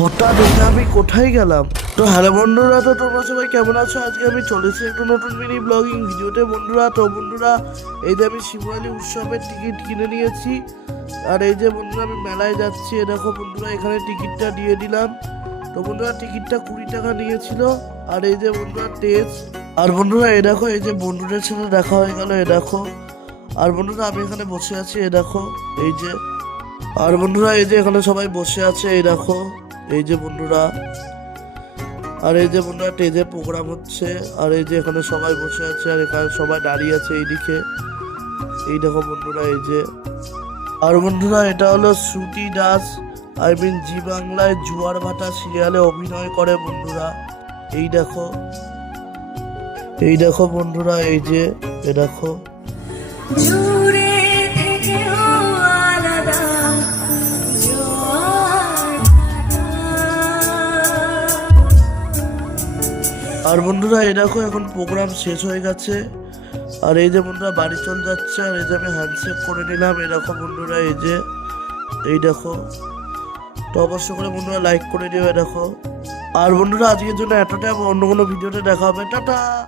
হঠাৎ এটা আমি কোথায় গেলাম? তো হ্যালো বন্ধুরা, তো তোমরা সবাই কেমন আছো? আজকে আমি চলেছি একটা নতুন মিনি ব্লগিং ভিডিওতে বন্ধুরা। তো বন্ধুরা, এই যে আমি শিবরালি উৎসবের টিকিট কিনে নিয়েছি। আর এই যে বন্ধুরা, আমি মেলায় যাচ্ছি। এ দেখো বন্ধুরা, এখানে টিকিটটা দিয়ে দিলাম। তো বন্ধুরা, টিকিটটা 20 টাকা নিয়েছিল। আর এই যে বন্ধুরা টেস্ট। আর বন্ধুরা, এ দেখো, এই যে বন্ধুদের সাথে দেখা হয়ে গেল, এ দেখো। আর বন্ধুরা, আমি এখানে বসে আছি, এ দেখো, এই যে। আর বন্ধুরা, এই যে এখানে সবাই বসে আছে, এই দেখো, এই যে বন্ধুরা। আর এই যে বন্ধুরা, স্টেজে প্রোগ্রাম হচ্ছে। আর এই যে এখানে সবাই বসে আছে, আর এখানে সবাই দাঁড়িয়ে আছে এইদিকে। এই দেখো বন্ধুরা, এই যে। আর বন্ধুরা, এটা হলো শ্রুতি দাস, জি বাংলায় জুয়ার ভাটা সিরিয়ালে অভিনয় করে বন্ধুরা। এই দেখো, এই দেখো বন্ধুরা, এই যে, এ দেখো। আর বন্ধুরা, এই দেখো, এখন প্রোগ্রাম শেষ হয়ে গেছে। আর এই যে বন্ধুরা, বাড়ি চলে যাচ্ছে। আর এই যে আমি হ্যান্ডশেক করে নিলাম, এই দেখো বন্ধুরা, এই যে, এই দেখো। তো অবশ্য করে বন্ধুরা লাইক করে দিও, দেখো। আর বন্ধুরা, আজকের জন্য এতটাই। অন্য কোনো ভিডিওতে দেখা হবে। টাটা।